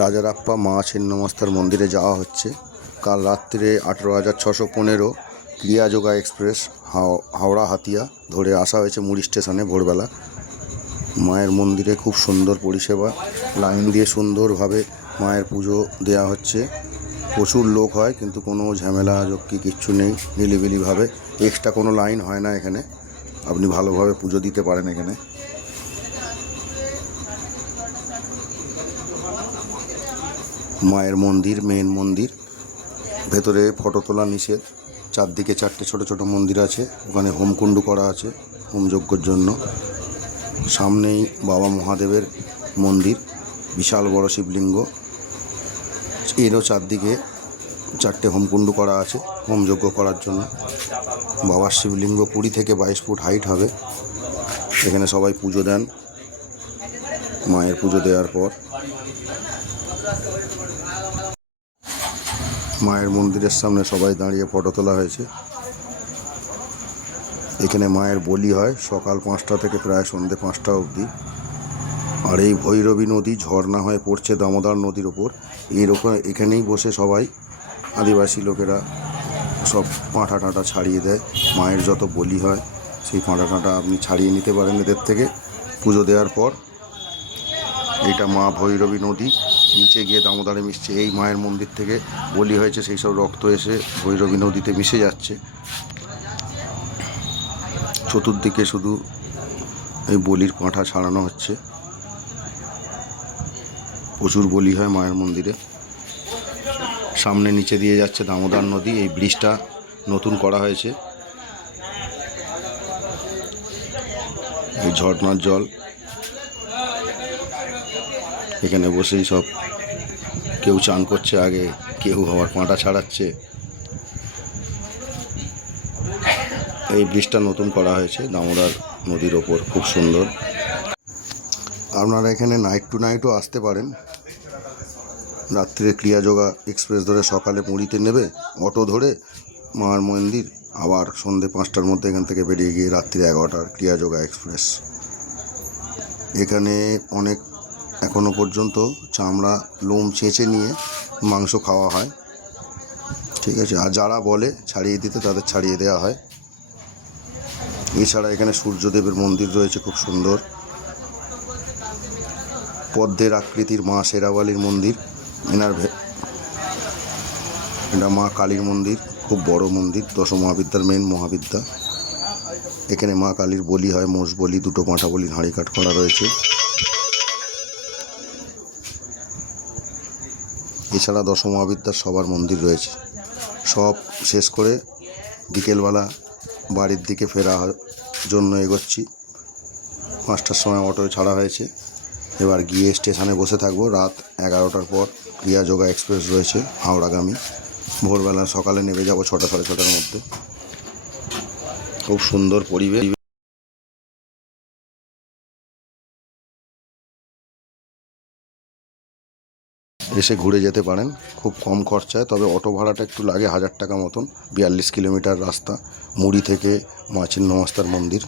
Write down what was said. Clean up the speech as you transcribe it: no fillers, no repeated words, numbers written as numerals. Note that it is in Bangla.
রাজারাপ্পা মা ছিন্নমস্তার মন্দিরে যাওয়া হচ্ছে। কাল রাত্রে 18,615 ক্রিয়াযোগা এক্সপ্রেস হাওড়া হাতিয়া ধরে আসা হয়েছে মুড়ি স্টেশনে ভোরবেলা। মায়ের মন্দিরে খুব সুন্দর পরিষেবা, লাইন দিয়ে সুন্দরভাবে মায়ের পুজো দেওয়া হচ্ছে। প্রচুর লোক হয়, কিন্তু কোনো ঝামেলা ঝক্কি কিচ্ছু নেই, নিলিবিলিভাবে। এক্সট্রা কোনো লাইন হয় না এখানে, আপনি ভালোভাবে পুজো দিতে পারেন এখানে। মায়ের মন্দির, মেন মন্দির, ভেতরে ফটো তোলা নিষেধ। চারদিকে চারটে ছোট ছোট মন্দির আছে, ওখানে হোমকুণ্ড করা আছে হোমযজ্ঞর জন্য। সামনেই বাবা মহাদেবের মন্দির, বিশাল বড় শিবলিঙ্গ, এরও চারদিকে চারটে হোমকুণ্ড করা আছে হোমযজ্ঞ করার জন্য। বাবার শিবলিঙ্গ 20 থেকে 22 ফুট হাইট হবে। এখানে সবাই পুজো দেন। মায়ের পুজো দেওয়ার পর মায়ের মন্দিরের সামনে সবাই দাঁড়িয়ে ফটো তোলা হয়েছে। এখানে মায়ের বলি হয় সকাল 5টা থেকে প্রায় সন্ধ্যে 5টা অবধি। আর এই ভৈরবী নদী ঝর্ণা হয়ে পড়ছে দামোদর নদীর ওপর। এরকম এখানেই বসে সবাই আদিবাসী লোকেরা সব পাঁঠা টাঁটা ছাড়িয়ে দেয়। মায়ের যত বলি হয় সেই পাঁঠা টাঁটা আপনি ছাড়িয়ে নিতে পারেন এদের থেকে পুজো দেওয়ার পর। এইটা মা ভৈরবী নদী, নিচে গিয়ে দামোদরে মিশছে। এই মায়ের মন্দির থেকে বলি হয়েছে, সেই সব রক্ত এসে ভৈরবী নদীতে মিশে যাচ্ছে। চতুর্দিকে শুধু এই বলির পাঁঠা ছাড়ানো হচ্ছে। প্রচুর বলি হয় মায়ের মন্দিরে। সামনে নিচে দিয়ে যাচ্ছে দামোদর নদী। এই ব্রিজটা নতুন করা হয়েছে। এই ঝর্ণার জল এখানে বসেই সব কেউ চান করছে আগে, কেউ আবার পাঁটা ছাড়াচ্ছে। এই ব্রিজটা নতুন করা হয়েছে দামোদর নদীর ওপর, খুব সুন্দর। আপনারা এখানে নাইট টু নাইটও আসতে পারেন। রাত্রে ক্রিয়াযোগা এক্সপ্রেস ধরে সকালে পুরীতে নেবে অটো ধরে মার মন্দির, আবার সন্ধ্যে 5টার মধ্যে এখান থেকে বেরিয়ে গিয়ে রাত্রি 11টার ক্রিয়াযোগা এক্সপ্রেস। এখানে অনেক এখনও পর্যন্ত চামড়া লোম চেঁচে নিয়ে মাংস খাওয়া হয়, ঠিক আছে। আর যারা বলে ছাড়িয়ে দিতে তাদের ছাড়িয়ে দেওয়া হয়। এছাড়া এখানে সূর্যদেবের মন্দির রয়েছে খুব সুন্দর, পদ্মের আকৃতির মা শেরাওয়ালির মন্দির। এটা মা কালীর মন্দির, খুব বড় মন্দির, 10 মহাবিদ্যার মেন মহাবিদ্যা। এখানে মা কালীর বলি হয়, মোষ বলি, 2টো পাঁঠা বলি হাঁড়ি কাঠ করা রয়েছে। এছাড়া 10 মহাবিদ্যার সবার মন্দির রয়েছে। সব শেষ করে বিকেলবেলা বাড়ির দিকে ফেরার জন্য এগোচ্ছি। 5টার সময় অটোয় ছাড়া হয়েছে। এবার গিয়ে স্টেশনে বসে থাকবো। রাত 11টার পর ক্রিয়াযোগা এক্সপ্রেস রয়েছে হাওড়াগামী। ভোরবেলা সকালে নেমে যাব 6টা সাড়ে 6টার মধ্যে। খুব সুন্দর পরিবেশ, এসে ঘুরে যেতে পারেন। খুব কম খরচায়, তবে অটো ভাড়াটা একটু লাগে 1000 টাকা মতন। 42 কিলোমিটার রাস্তা মুড়ি থেকে মা ছিন্নমস্তার মন্দির।